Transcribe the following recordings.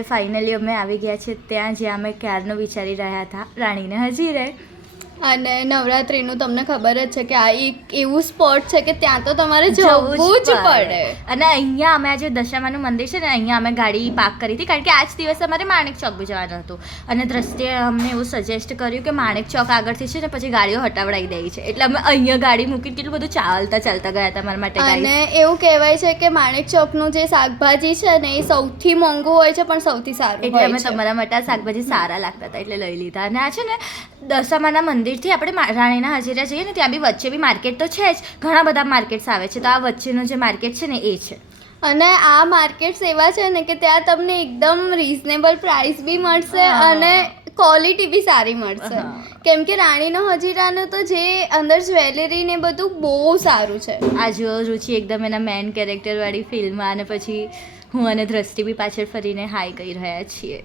આજે ફાઇનલી અમે આવી ગયા છે ત્યાં જ્યાં અમે ક્યારનો વિચારી રહ્યા હતા, રાણીને હજીરે. અને નવરાત્રીનું તમને ખબર જ છે કે આ એક એવું સ્પોટ છે કે ત્યાં તો તમારે જવું જ પડે. અને અહીંયા અમે આજે દશામાનું મંદિર છે ને, અહીંયા અમે ગાડી પાર્ક કરી હતી કારણ કે આજ દિવસે અમારે માણેક ચોક બી જવાનું હતું. અને દ્રષ્ટિએ અમને એવું સજેસ્ટ કર્યું કે માણેક ચોક આગળથી છે ને પછી ગાડીઓ હટાવડાવી દે છે, એટલે અમે અહીંયા ગાડી મૂકી કેટલું બધું ચાલતા ગયા હતા મારા માટે. અને એવું કહેવાય છે કે માણેક ચોકનું જે શાકભાજી છે ને એ સૌથી મોંઘું હોય છે પણ સૌથી સારું, એટલે અમે તમારા માટે આ શાકભાજી સારા લાગતા હતા એટલે લઈ લીધા. અને આ છે ને દશામાના મંદિરથી આપણે રાણીના હજીરા જઈએ ને ત્યાં બી વચ્ચે બી માર્કેટ તો છે જ, ઘણા બધા માર્કેટ્સ આવે છે, તો આ વચ્ચેનું જે માર્કેટ છે ને એ છે. અને આ માર્કેટ્સ એવા છે ને કે ત્યાં તમને એકદમ રીઝનેબલ પ્રાઇસ બી મળશે અને ક્વોલિટી બી સારી મળશે, કેમ કે રાણીનો હજીરાનું તો જે અંદર જ્વેલરી ને બધું બહુ સારું છે. આ જો રુચિ એકદમ એના મેન કેરેક્ટર વાળી ફિલ્મમાં, અને પછી હું અને દ્રષ્ટિ બી પાછળ ફરીને હાઈ કહી રહ્યા છીએ.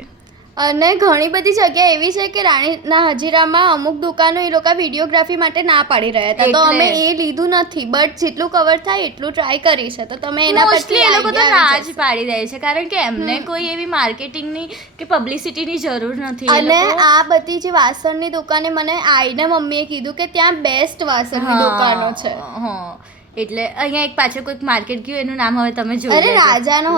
અને ઘણી બધી જગ્યા એવી છે કે રાણીના હજીરામાં અમુક દુકાનો એ લોકો વિડીયોગ્રાફી માટે ના પાડી રહ્યા હતા, તો અમે એ લીધું નથી, બટ જેટલું કવર થાય એટલું ટ્રાય કરી છે, તો તમે એના પછી એ લોકો તો ના જ પાડી દે છે કારણ કે એમને કોઈ એવી માર્કેટિંગની કે પબ્લિસિટીની જરૂર નથી. અને આ બધી જે વાસણની દુકાને મને આઈને મમ્મીએ કીધું કે ત્યાં બેસ્ટ વાસણની દુકાનો છે. એટલે અહીંયા એક પાછળ કોઈક માર્કેટ ગયું, એનું નામ હવે તમે જોઈ અરે રાજાનો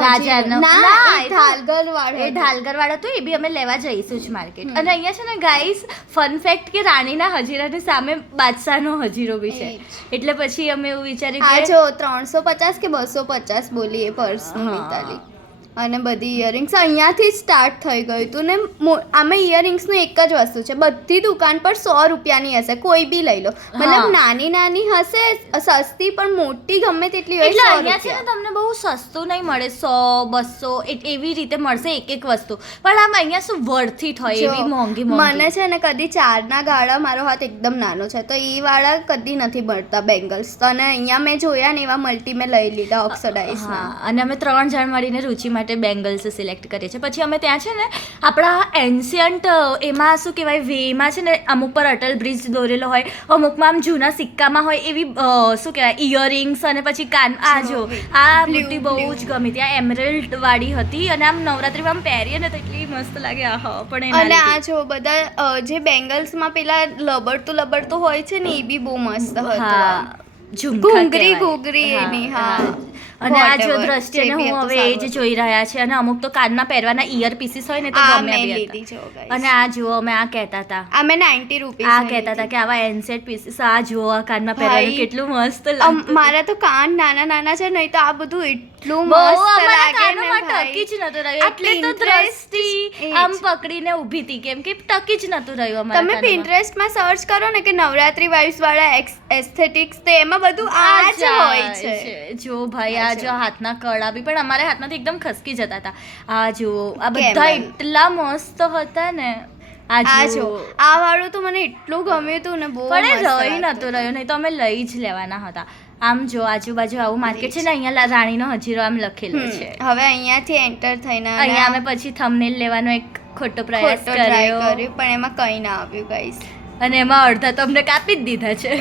ઢાલગર વાળો તો એ બી અમે લેવા જઈશું જ માર્કેટ. અને અહીંયા છે ને ગાઈસ ફન ફેક્ટ કે રાણીના હજીરાની સામે બાદશાહનો હજીરો બી છે, એટલે પછી અમે એવું વિચાર્યું કે જો 350 કે 250 બોલી એ પર્સનું મિતાલી. અને બધી ઇયરિંગ્સ અહીંયાથી જ સ્ટાર્ટ થઈ ગયું હતું ને આમાં ઇયરિંગ્સનું એક જ વસ્તુ છે, બધી દુકાન પર 100 રૂપિયાની હશે, કોઈ બી લઈ લો, મતલબ નાની નાની હશે સસ્તી પણ મોટી ગમે તેટલી હોય. એટલે અહીંયા છે ને તમને બહુ સસ્તું નહીં મળે, 100-200 એવી રીતે મળશે એક એક વસ્તુ, પણ આમ અહીંયા શું વર્થિટ હોય એવી મોંઘી. મને છે ને કદી 4ના ગાળા, મારો હાથ એકદમ નાનો છે તો એ વાળા કદી નથી મળતા બેંગલ્સ, અને અહીંયા મેં જોયા ને એવા મલ્ટી મેં લઈ લીધા ઓક્સિડાઇઝના. અને અમે 3 જણ મળીને રુચિ માટે બેંગલ્સ સિલેક્ટ કરીએ છીએ. પછી અમે ત્યાં છે ને આપણા એન્શિયન્ટ એમાં શું કહેવાય વેમાં છે ને અમુક પર અટલ બ્રિજ દોરેલો હોય, અમુકમાં આમ જૂના સિક્કામાં હોય એવી શું કહેવાય ઇયરિંગ્સ, અને પછી કાન. આ જો આ બુટ્ટી બહુ જ ગમી, ત્યાં એમરલ્ડ વાળી હતી અને આમ નવરાત્રીમાં આમ પહેરીએ ને તો એટલી મસ્ત લાગે. પણ અને આ જો બધા જે બેંગલ્સમાં પેલા લબડતું હોય છે ને એ બી બહુ મસ્ત હતું, ઘૂંઘરી એની. અને આ જો દ્રષ્ટિને હું હવે એ જ જોઈ રહ્યા છે, અને અમુક તો કાનમાં પહેરવાના ઇયર પીસીસ હોય ને તો ગમે બી હતા. અને આ જુઓ અમે આ કહેતા હતા, અમે 90 રૂપીસ આ કહેતા હતા કે આવા એન્સેટ પીસીસ આ જુઓ આ કાનમાં પહેરવાનું કેટલું મસ્ત લાગે. મારા તો કાન નાના છે, નહીં તો આ બધું એટલું મસ્ત લાગે ને ટકી જ નતું રહ્યું, એટલે તો દ્રષ્ટિ આમ પકડીને ઊભી હતી કેમ કે ટકી જ નતું રહ્યું અમારા. તમે પિન્ટરેસ્ટમાં સર્ચ કરો ને કે નવરાત્રી વાઇબ્સ વાળા એસ્થેટિક્સ, તો એમાં બધું આ જ હોય છે. જો ભાઈ આ જો હાથના કડા બી પણ અમારા હાથમાંથી એકદમ ખસકી જતા હતા. આ જુઓ આ બધા એટલા મસ્ત હતા ને. આ જો આ વાળું તો મને એટલું ગમ્યું હતું ને, બહુ પણ રહી નતું રહ્યું, નહીં તો અમે લઈ જ લેવાના હતા. આમ જો આજુબાજુ આવું માર્કેટ છે ને, અહીંયા રાણીનો હજીરો આમ લખેલો છે. હવે અહીંયાથી એન્ટર થઈને અહીંયા અમે પછી થંબનેલ લેવાનો એક ખોટો પ્રયાસ કર્યો, પણ એમાં કંઈ ના આવ્યું ગાઈસ, અને એમાં અડધા તો અમને કાપી જ દીધા છે.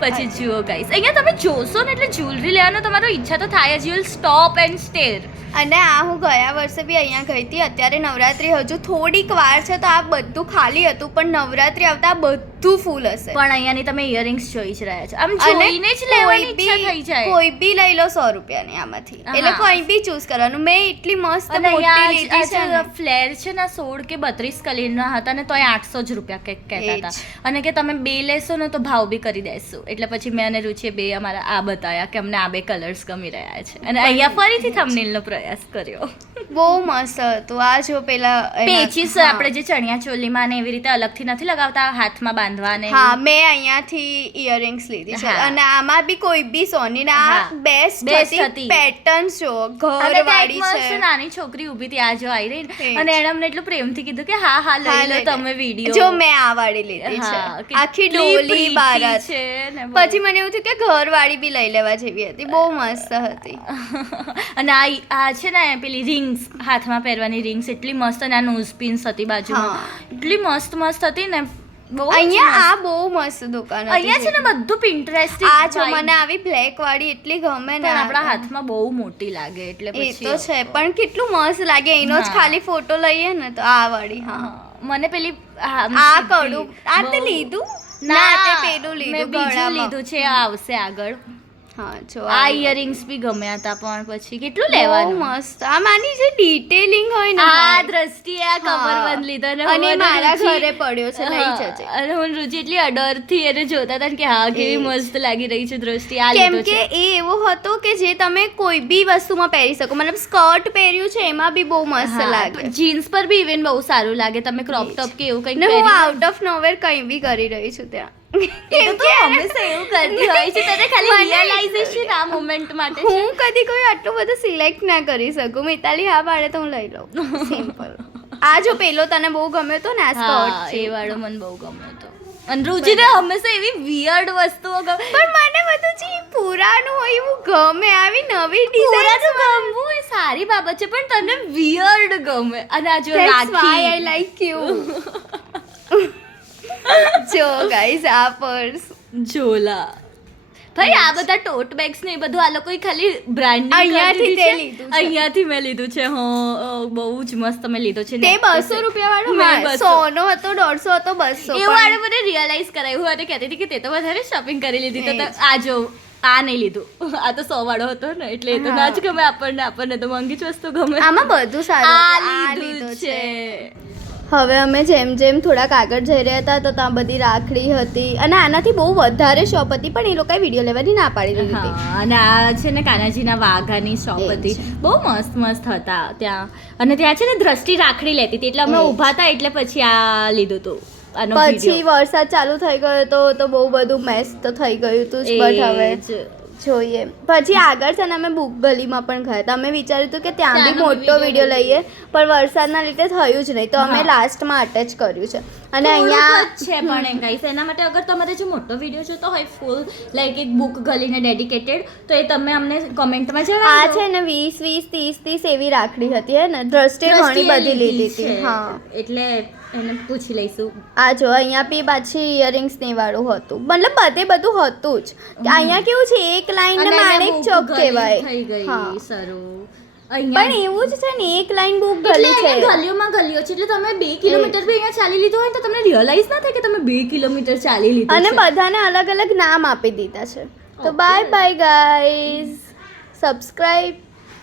પછી જુઓ ગાઈસ, અહીંયા તમે જોશો ને એટલે જ્વેલરી લેવાનો તમારો ઈચ્છા તો થાય જ, you will stop and stare. અને આ હું ગયા વર્ષે બી અહીંયા ગઈ હતી, અત્યારે નવરાત્રી હજુ થોડીક વાર છે તો આ બધું ખાલી હતું, પણ નવરાત્રી આવતા બધું ફૂલ હશે. પણ અહીંયાની તમે ઇયરિંગ્સ જોઈ જ રહ્યા છો, આમ જોઈને જ લેવાની ઈચ્છા થઈ જાય. કોઈ બી લઈ લો 100 રૂપિયાની આમાંથી, એટલે કોઈ બી ચૂઝ કરવાનું. મેં એટલી મસ્ત મોટી લીધી છે, ફ્લેર છે ને 16 કે 32 કલરના હતા ને તોય 800 જ રૂપિયા કંઈક કહેતા હતા, અને કે તમે 2 લેશો ને તો ભાવ બી કરી દેશું. એટલે પછી મેં અને રુચિએ 2 અમારા આ બતાવ્યા કે અમને આ 2 કલર્સ ગમી રહ્યા છે, અને અહીંયા ફરીથી થંબનેલનો પ્રયાસ કર્યો. બહુ મસ્ત હતું. આ જો પેલા પેચીસ આપણે જે ચણિયા ચોલીમાં ને એવી રીતે અલગથી નથી લગાવતા હાથમાં બાંધવા ને. હા, મેં અહીંયાથી ઇયરિંગ્સ લીધી છે, અને આમાં બી કોઈ બી સોની ના બેસ્ટ હતી. પેટર્ન્સ જો ઘર વાળી છે, નાની છોકરી ઊભી હતી આ જો આવી રહી, અને એણે અમને એટલું પ્રેમથી કીધું કે હા લઈ લો તમે વિડીયો. જો મેં આ વાળી લીધી છે, આખી ડોલી બારા છે. પછી મને એવું થયું કે ઘર વાળી બી લઈ લેવા જેવી હતી, બહુ મસ્ત હતી. અને આ છે ને પેલી રિંગ્સ હાથમાં પહેરવાની રિંગ્સ એટલી મસ્ત, અને આ નોઝ પિન્સ હતી બાજુમાં, એટલી મસ્ત હતી ને. બહુ જ અહીંયા મસ્ત. આ બહુ મસ્ત દુકાન હતી. અહીંયા છે ને બધું પિન્ટરેસ્ટિંગ આ જો મને આવી બ્લેક વાળી એટલી ગમે ને પણ આપણા હાથમાં બહુ મોટી લાગે એટલે એ પછી તો છે પણ કેટલું મસ્ત લાગે એનો જ હા. ખાલી ફોટો લઈએ ને તો આ વાળી હા મને પેલી આ કડું આ તે લીધું ના તે પેલું મેં લીધું બીજું ગળામાં. લીધું છે આ આવશે આગળ હા જો આ ઇયરિંગ્સ બી ગમ્યા હતા પણ પછી કેટલું બહુ લેવાનું મસ્ત આ માની જે ડિટેલિંગ હોય ને આ ભાઈ. દ્રષ્ટિએ આ કમરબંધ લીધો ને અને હું મારા રુચિ- ઘરે પડ્યો છે લઈ હા, જજે અને હું રુચિ એટલી અડરથી એને જોતા હતા ને કે હા કેવી મસ્ત લાગી રહી છે દ્રષ્ટિ આ કેમ લીધો કે છે એ એવો હતો કે જે તમે કોઈ બી વસ્તુમાં પહેરી શકો મતલબ સ્કર્ટ પહેર્યું છે એમાં બી બહુ મસ્ત લાગે જીન્સ પર બી ઇવન બહુ સારું લાગે તમે ક્રોપ ટોપ કે એવું કંઈક ને હું પહેરી આઉટ ઓફ નોવેર કંઈ બી કરી રહી છું ત્યાં એ તો તું હંમેશા એવું કરતી હોય છે તને ખાલી મને- રિયલાઇઝેશન આ મોમેન્ટ માટે છે. હું કદી કોઈ આટલું બધું સિલેક્ટ ના કરી શકું મિતાલી હા પાડે તો હું લઈ લઉં સિમ્પલ આ જો પેલો તને બહુ ગમ્યો તો ને આ હા સ્કર્ટ એ વાળો મને બહુ ગમ્યો હતો અને રુચિને હંમેશા એવી વિયર્ડ વસ્તુઓ ગમે પણ મને બધું જે પુરાણું હોય એવું ગમે આવી નવી ડિઝાઇન પુરાનું ગમવું એ સારી બાબત છે પણ તને વિયર્ડ ગમે અને આ જો That's why I rakhi like you. જો ગાઈસ આ પર્સ ઝોલા ભાઈ આ બધા ટોટ બેગ્સ ને એ બધું આ લોકોએ ખાલી બ્રાન્ડિંગ અહીંયાથી તે લીધું છે. અહીંયાથી મેં લીધું છે હા બહુ જ મસ્ત મેં લીધો છે તે 200 રૂપિયા વાળો મેં હા 200 100 નો હતો 150 હતો 200 એવું વાળે મને રિયલાઇઝ કરાયું અને કહેતી હતી કે તે તો વધારે શોપિંગ કરી લીધી તો એ જ. આ જો આ નહીં લીધું આ તો 100 વાળો હતો ને એટલે એ તો ના જ ગમે આપણને તો મોંઘી જ વસ્તુ ગમે આમાં બધું સારું આ હતું. આ લીધું લીધો છે હવે અમે જેમ જેમ થોડાક આગળ જઈ રહ્યા હતા તો ત્યાં બધી રાખડી હતી અને આનાથી બહુ વધારે શોપ હતી પણ એ લોકોએ વિડીયો લેવાની ના પાડી દીધી હતી હા અને આ છે ને કાનાજીના વાઘાની શોપ એ જ. હતી બહુ મસ્ત મસ્ત હતા ત્યાં અને ત્યાં છે ને દ્રષ્ટિ રાખડી લેતી હતી એટલે અમે એ જ. ઊભા હતા એટલે પછી આ લીધું હતું આનો પછી video. વરસાદ ચાલુ થઈ ગયો તો બહુ બધું મેસ તો થઈ ગયું હતું જ બટ હવે એ જ. જોઈએ પછી આગળ છે ને અમે બુક ગલીમાં પણ ગયા હતા અમે વિચાર્યું હતું કે ત્યાં બી ત્યાંનો મોટો video વિડીયો લઈએ પણ વરસાદના લીધે થયું જ નહીં તો અમે હા. લાસ્ટમાં અટેચ કર્યું છે અને થોડુંક અહીંયા જ છે પણ એમ guys. એના માટે અગર તમારે જો મોટો વિડીયો જોતો હોય ફૂલ લાઈક એક બુક ગલીને ડેડિકેટેડ તો એ તમે અમને કોમેન્ટમાં આ જણાવો છે ને 20 20 30 30 એવી રાખડી હતી હે ને દ્રષ્ટિએ ઘણી બધી લીધી હતી હા એટલે એને પૂછી લઈશું આ જો અહીંયા બી પાછી ઇયરિંગ્સ ને વાળું હતું મતલબ બધે બધું હતું જ કે અહીંયા કેવું છે એક લાઈન ને અને અહીંયા માણેક book ચોક ગલી કહેવાય થઈ ગઈ હા સરું પણ અહીંયા એવું જ છે ને એક લાઈન બુક એટલે ગલી છે અહીંયા ગલીઓમાં ગલીઓ છે એટલે તમે 2 કિલોમીટર બી અહીંયા ચાલી લીધું હોય ને તો તમને રિયલાઇઝ ના થાય કે તમે 2 કિલોમીટર ચાલી લીધું અને છે બધાને અલગ અલગ નામ આપી દીધા છે તો બાય બાય ગાઈઝ સબસ્ક્રાઇબ